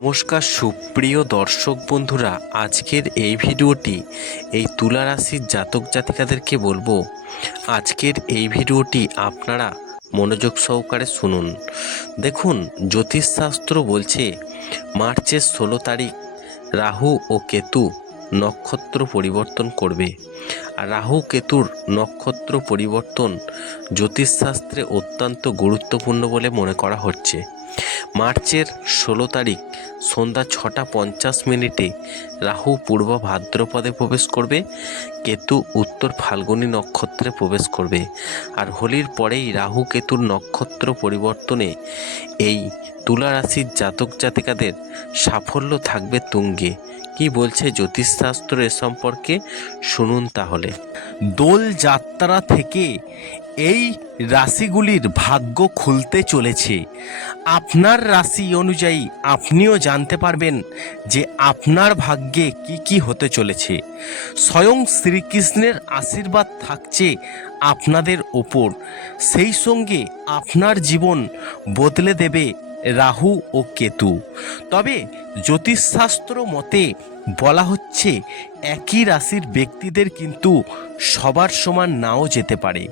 নমস্কার, সুপ্রিয় দর্শক বন্ধুরা, আজকের এই ভিডিওটি এই তুলা রাশির জাতক জাতিকাদেরকে বলব। আজকের এই ভিডিওটি আপনারা মনোযোগ সহকারে শুনুন। দেখুন, জ্যোতিষশাস্ত্র বলছে, মার্চের ষোলো তারিখ রাহু ও কেতু নক্ষত্র পরিবর্তন করবে। আর রাহু, কেতুর নক্ষত্র পরিবর্তন জ্যোতিষশাস্ত্রে অত্যন্ত গুরুত্বপূর্ণ বলে মনে করা হচ্ছে। মার্চের ষোলো তারিখ সন্ধ্যা ছটা পঞ্চাশ মিনিটে রাহু পূর্ব ভাদ্রপদে প্রবেশ করবে, কেতু উত্তর ফাল্গুনী নক্ষত্রে প্রবেশ করবে আর হোলির পরেই রাহু কেতুর নক্ষত্র পরিবর্তনে এই তুলা রাশির জাতক জাতিকাদের সাফল্য থাকবে তুঙ্গে। কি বলছে জ্যোতিষশাস্ত্র এ সম্পর্কে? শুনুন তাহলে। দোল যাত্রা থেকে এই রাশিগুলির ভাগ্য খুলতে চলেছে। আপনার রাশি অনুযায়ী আপনিও জানতে পারবেন যে আপনার ভাগ্যে কি কি হতে চলেছে। স্বয়ং শ্রীকৃষ্ণের আশীর্বাদ থাকছে আপনাদের ওপর। সেই সঙ্গে আপনার জীবন বদলে দেবে রাহু ও কেতু। তবে জ্যোতিষশাস্ত্র মতে বলা হচ্ছে, একই রাশির ব্যক্তিদের কিন্তু সবার সমান নাও যেতে পারে।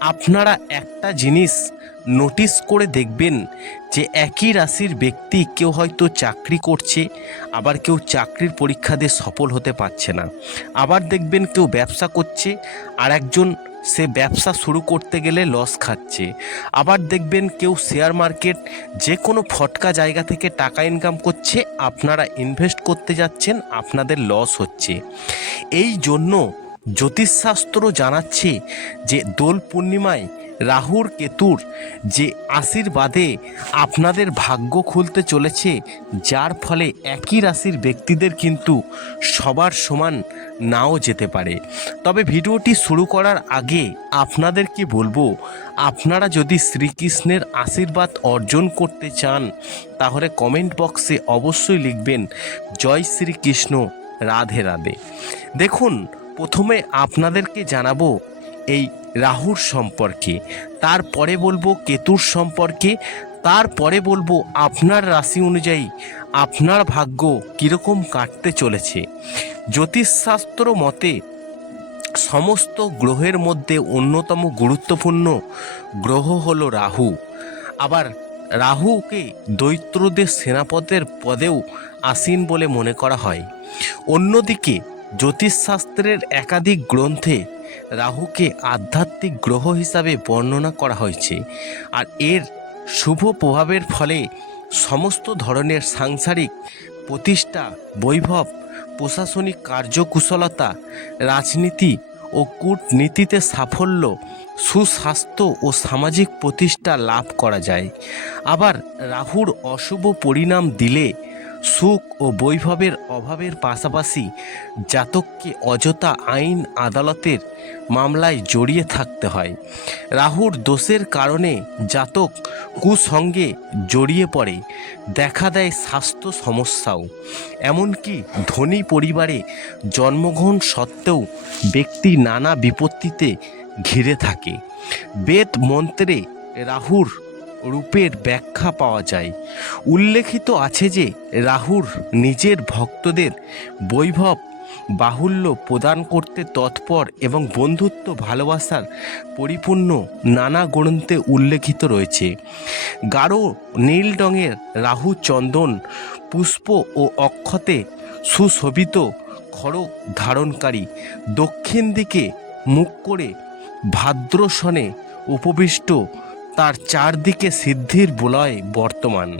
আপনারা একটা জিনিস নোটিস করে দেখবেন যে একই রাশির ব্যক্তি কেউ হয়তো চাকরি করছে, আবার কেউ চাকরির পরীক্ষা দিয়ে সফল হতে পারছে না। আবার দেখবেন কেউ ব্যবসা করছে, আর একজন সে ব্যবসা শুরু করতে গেলে লস খাচ্ছে। আবার দেখবেন কেউ শেয়ার মার্কেট যে কোনো ফটকা জায়গা থেকে টাকা ইনকাম করছে, আপনারা ইনভেস্ট করতে যাচ্ছেন, আপনাদের লস হচ্ছে। এই জন্য জ্যোতিষশাস্ত্র জানাচ্ছে যে দোল পূর্ণিমায় রাহুর কেতুর যে আশীর্বাদে আপনাদের ভাগ্য খুলতে চলেছে, যার ফলে একই রাশির ব্যক্তিদের কিন্তু সবার সমান নাও যেতে পারে। তবে ভিডিওটি শুরু করার আগে আপনাদেরকে বলব, আপনারা যদি শ্রীকৃষ্ণের আশীর্বাদ অর্জন করতে চান, তাহলে কমেন্ট বক্সে অবশ্যই লিখবেন, জয় শ্রীকৃষ্ণ, রাধে রাধে। দেখুন, প্রথমে আপনাদেরকে জানাব এই রাহুর সম্পর্কে, তারপরে বলব কেতুর সম্পর্কে, তারপরে বলব আপনার রাশি অনুযায়ী আপনার ভাগ্য কীরকম কাটতে চলেছে। জ্যোতিষশাস্ত্র মতে সমস্ত গ্রহের মধ্যে অন্যতম গুরুত্বপূর্ণ গ্রহ হল রাহু। আবার রাহুকে দৈত্রদের সেনাপতির পদেও আসীন বলে মনে করা হয়। অন্যদিকে জ্যোতিষশাস্ত্রের একাধিক গ্রন্থে রাহুকে আধ্যাত্মিক গ্রহ হিসাবে বর্ণনা করা হয়েছে। আর এর শুভ প্রভাবের ফলে সমস্ত ধরনের সাংসারিক প্রতিষ্ঠা, বৈভব, প্রশাসনিক কার্যকুশলতা, রাজনীতি ও কূটনীতিতে সাফল্য, সুস্বাস্থ্য ও সামাজিক প্রতিষ্ঠা লাভ করা যায়। আবার রাহুর অশুভ পরিণাম দিলে সুখ ও বৈভবের অভাবের পাশাপাশি জাতককে অযথা আইন আদালতের মামলায় জড়িয়ে থাকতে হয়। রাহুর দোষের কারণে জাতক কুসঙ্গে জড়িয়ে পড়ে। দেখা দেয় স্বাস্থ্য সমস্যাও। এমনকি ধনী পরিবারে জন্মগ্রহণ সত্ত্বেও ব্যক্তি নানা বিপত্তিতে ঘিরে থাকে। বেদ মন্ত্রে রাহুর রূপের ব্যাখ্যা পাওয়া যায়। উল্লেখিত আছে যে, রাহুর নিজের ভক্তদের বৈভব, বাহুল্য প্রদান করতে তৎপর এবং বন্ধুত্ব ভালোবাসার পরিপূর্ণ নানা গ্রন্থে উল্লেখিত রয়েছে। গাঢ় নীল রঙের রাহু চন্দন, পুষ্প ও অক্ষতে সুশোভিত খড়ক ধারণকারী, দক্ষিণ দিকে মুখ করে ভাদ্রসনে উপবিষ্ট তার চারদিকে সিদ্ধির বলয় বর্তমান।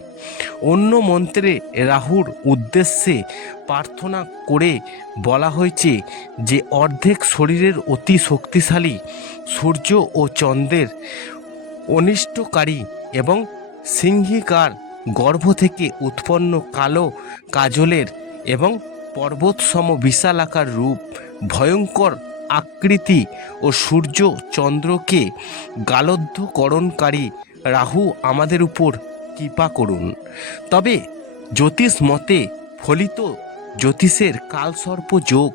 অন্য মন্ত্রে রাহুর উদ্দেশ্যে প্রার্থনা করে বলা হয়েছে যে, অর্ধেক শরীরের অতি শক্তিশালী সূর্য ও চন্দ্রের অনিষ্টকারী এবং সিংহিকার গর্ভ থেকে উৎপন্ন কালো কাজলের এবং পর্বতসম বিশালাকার রূপ ভয়ঙ্কর আকৃতি ও সূর্য চন্দ্রকে গালদ্ধকরণকারী রাহু আমাদের উপর কৃপা করুন। তবে জ্যোতিষ মতে ফলিত জ্যোতিষের কালসর্প যোগ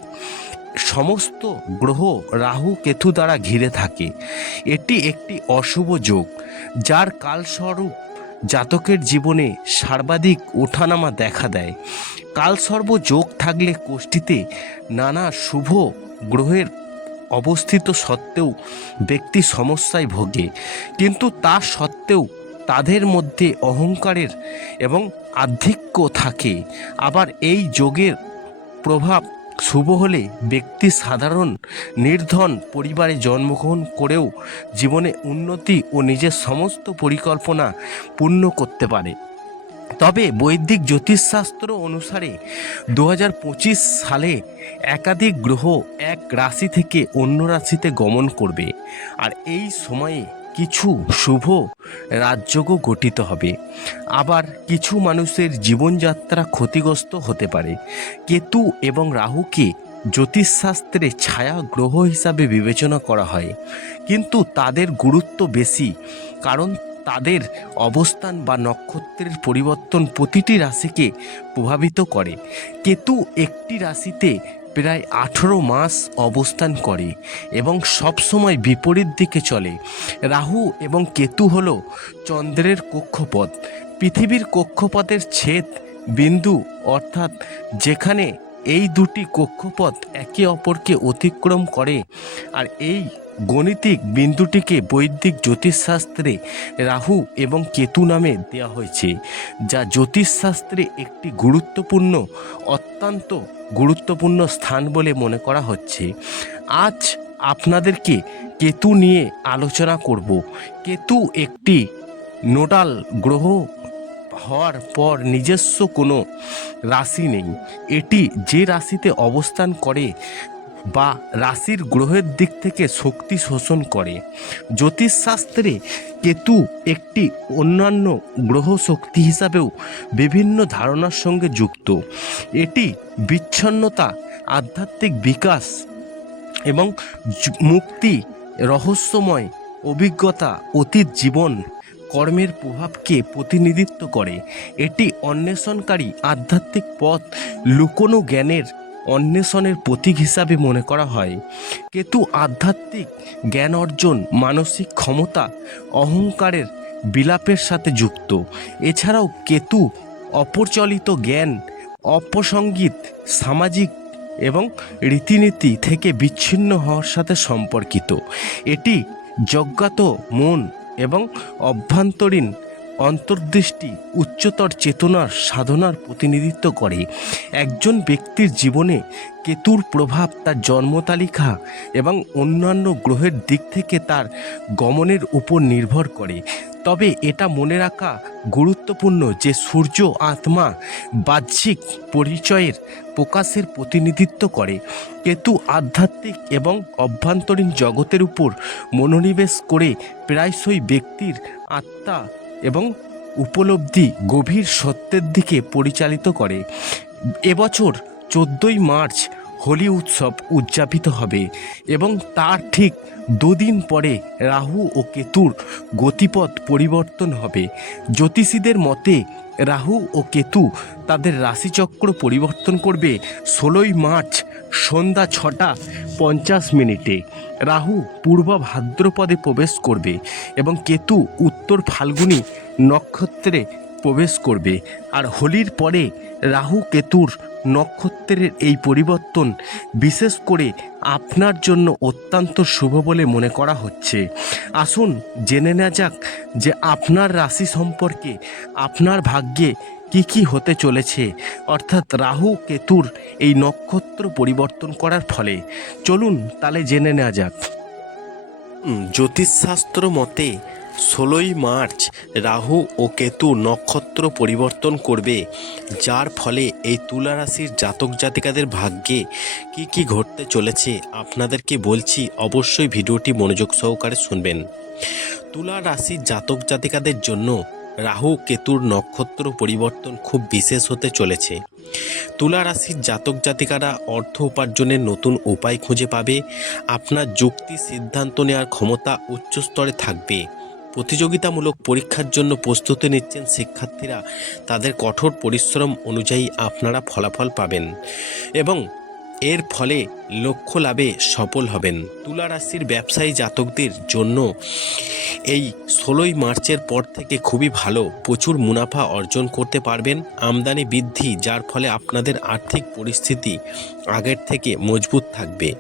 সমস্ত গ্রহ রাহু কেতু দ্বারা ঘিরে থাকে। এটি একটি অশুভ যোগ, যার কালস্বরূপ জাতকের জীবনে সর্বাধিক ওঠানামা দেখা দেয়। কালসর্ব যোগ থাকলে কোষ্ঠীতে নানা শুভ গ্রহের অবস্থিত সত্ত্বেও ব্যক্তি সমস্যায় ভোগে, কিন্তু তা সত্ত্বেও তাদের মধ্যে অহংকারের এবং আধিক্য থাকে। আবার এই যোগের প্রভাব শুভ হলে ব্যক্তি সাধারণ, নির্ধন পরিবারে জন্মগ্রহণ করেও জীবনে উন্নতি ও নিজের সমস্ত পরিকল্পনা পূর্ণ করতে পারে। তবে বৈদিক জ্যোতিষশাস্ত্র অনুসারে দু হাজার পঁচিশ সালে একাধিক গ্রহ এক রাশি থেকে অন্য রাশিতে গমন করবে। আর এই সময়ে কিছু শুভ রাজযোগও গঠিত হবে। আবার কিছু মানুষের জীবনযাত্রা ক্ষতিগ্রস্ত হতে পারে। কেতু এবং রাহুকে জ্যোতিষশাস্ত্রে ছায়া গ্রহ হিসাবে বিবেচনা করা হয়। কিন্তু তাদের গুরুত্ব বেশি, কারণ তাদের অবস্থান বা নক্ষত্রের পরিবর্তন প্রতিটি রাশিকে প্রভাবিত করে। কেতু একটি রাশিতে প্রায় আঠেরো মাস অবস্থান করে এবং সবসময় বিপরীত দিকে চলে। রাহু এবং কেতু হল চন্দ্রের কক্ষপথ। পৃথিবীর কক্ষপথের ছেদ বিন্দু অর্থাৎ যেখানে এই দুটি কক্ষপথ একে অপরকে অতিক্রম করে। আর এই গণিতিক বিন্দুটিকে বৈদিক জ্যোতিষশাস্ত্রে রাহু এবং কেতু নামে দেওয়া হয়েছে, যা জ্যোতিষশাস্ত্রে একটি গুরুত্বপূর্ণ, অত্যন্ত গুরুত্বপূর্ণ স্থান বলে মনে করা হচ্ছে। আজ আপনাদেরকে কেতু নিয়ে আলোচনা করব। কেতু একটি নোডাল গ্রহ হওয়ার পর নিজস্ব কোনো রাশি নেই। এটি যে রাশিতে অবস্থান করে বা রাশির গ্রহের দিক থেকে শক্তি শোষণ করে। জ্যোতিষশাস্ত্রে কেতু একটি অন্যান্য গ্রহ শক্তি হিসাবেও বিভিন্ন ধারণার সঙ্গে যুক্ত। এটি বিচ্ছন্নতা, আধ্যাত্মিক বিকাশ এবং মুক্তি, রহস্যময় অভিজ্ঞতা, অতীত জীবন, কর্মের প্রভাবকে প্রতিনিধিত্ব করে। এটি অন্বেষণকারী আধ্যাত্মিক পথ লুকোনো জ্ঞানের অন্বেষণের প্রতীক হিসাবে মনে করা হয়। কেতু আধ্যাত্মিক, জ্ঞান অর্জন, মানসিক ক্ষমতা, অহংকারের বিলাপের সাথে যুক্ত। এছাড়াও কেতু অপরচলিত জ্ঞান অপসঙ্গীত সামাজিক এবং রীতিনীতি থেকে বিচ্ছিন্ন হওয়ার সাথে সম্পর্কিত। এটি যজ্ঞাত মন এবং অভ্যন্তরীণ অন্তর্দৃষ্টি, উচ্চতর চেতনার সাধনার প্রতিনিধিত্ব করে। একজন ব্যক্তির জীবনে কেতুর প্রভাব তার জন্মতালিকা এবং অন্যান্য গ্রহের দিক থেকে তার গমনের উপর নির্ভর করে। তবে এটা মনে রাখা গুরুত্বপূর্ণ যে সূর্য আত্মা বাহ্যিক পরিচয়ের প্রকাশের প্রতিনিধিত্ব করে। কেতু আধ্যাত্মিক এবং অভ্যন্তরীণ জগতের উপর মনোনিবেশ করে প্রায়শই ব্যক্তির আত্মা এবং উপলব্ধি গভীর সত্যের দিকে পরিচালিত করে। এবছর চোদ্দই মার্চ হোলি উৎসব উদযাপিত হবে এবং তার ঠিক দুদিন পরে রাহু ও কেতুর গতিপথ পরিবর্তন হবে। জ্যোতিষীদের মতে রাহু ও কেতু তাদের রাশিচক্র পরিবর্তন করবে ষোলোই মার্চ সন্ধ্যা ছটা পঞ্চাশ মিনিটে। রাহু পূর্ব ভাদ্রপদে প্রবেশ করবে এবং কেতু উত্তর ফাল্গুনী নক্ষত্রে প্রবেশ করবে। আর হোলির পরে রাহু কেতুর নক্ষত্রের এই পরিবর্তন বিশেষ করে আপনার জন্য অত্যন্ত শুভ বলে মনে করা হচ্ছে। আসুন জেনে নেওয়া যাক যে আপনার রাশি সম্পর্কে আপনার ভাগ্যে কি কি হতে চলেছে। অর্থাৎ রাহু কেতুর এই নক্ষত্র পরিবর্তন করার ফলে। চলুন তাহলে জেনে নেওয়া যাক। জ্যোতিষশাস্ত্র মতে ষোলোই মার্চ রাহু ও কেতু নক্ষত্র পরিবর্তন করবে, যার ফলে এই তুলা রাশির জাতক জাতিকাদের ভাগ্যে কি কি ঘটতে চলেছে আপনাদেরকে বলছি অবশ্যই ভিডিওটি মনোযোগ সহকারে শুনবেন। তুলা রাশির জাতক জাতিকাদের জন্য রাহু কেতুর নক্ষত্র পরিবর্তন খুব বিশেষ হতে চলেছে। তুলা রাশির জাতক জাতিকারা অর্থ উপার্জনের নতুন উপায় খুঁজে পাবে, আপনার যুক্তি সিদ্ধান্ত নেওয়ার ক্ষমতা উচ্চ স্তরে থাকবে। প্রতিযোগিতামূলক পরীক্ষার জন্য প্রস্তুতি নিচ্ছেন শিক্ষার্থীরা। তাদের কঠোর পরিশ্রম অনুযায়ী আপনারা ফলাফল পাবেন এবং এর ফলে লক্ষ্য লাভে সফল হবেন। তুলা রাশির ব্যবসায়ী জাতকদের জন্য এই ষোলোই মার্চের পর থেকে খুবই ভালো। প্রচুর মুনাফা অর্জন করতে পারবেন। আমদানি বৃদ্ধি, যার ফলে আপনাদের আর্থিক পরিস্থিতি আগের থেকে মজবুত থাকবে।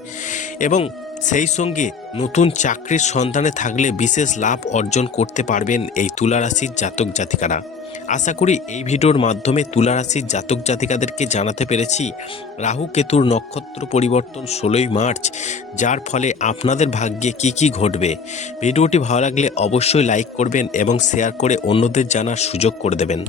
এবং সেই সঙ্গে নতুন চাকরির সন্ধানে থাকলে বিশেষ লাভ অর্জন করতে পারবেন এই তুলা রাশির জাতক জাতিকারা। আশা করি এই ভিডিওর মাধ্যমে তুলা রাশির জাতক জাতিকাদেরকে জানাতে পেরেছি, রাহু কেতুর নক্ষত্র পরিবর্তন ষোলোই মার্চ, যার ফলে আপনাদের ভাগ্যে কি কি ঘটবে। ভিডিওটি ভালো লাগলে অবশ্যই লাইক করবেন এবং শেয়ার করে অন্যদের জানার সুযোগ করে দেবেন।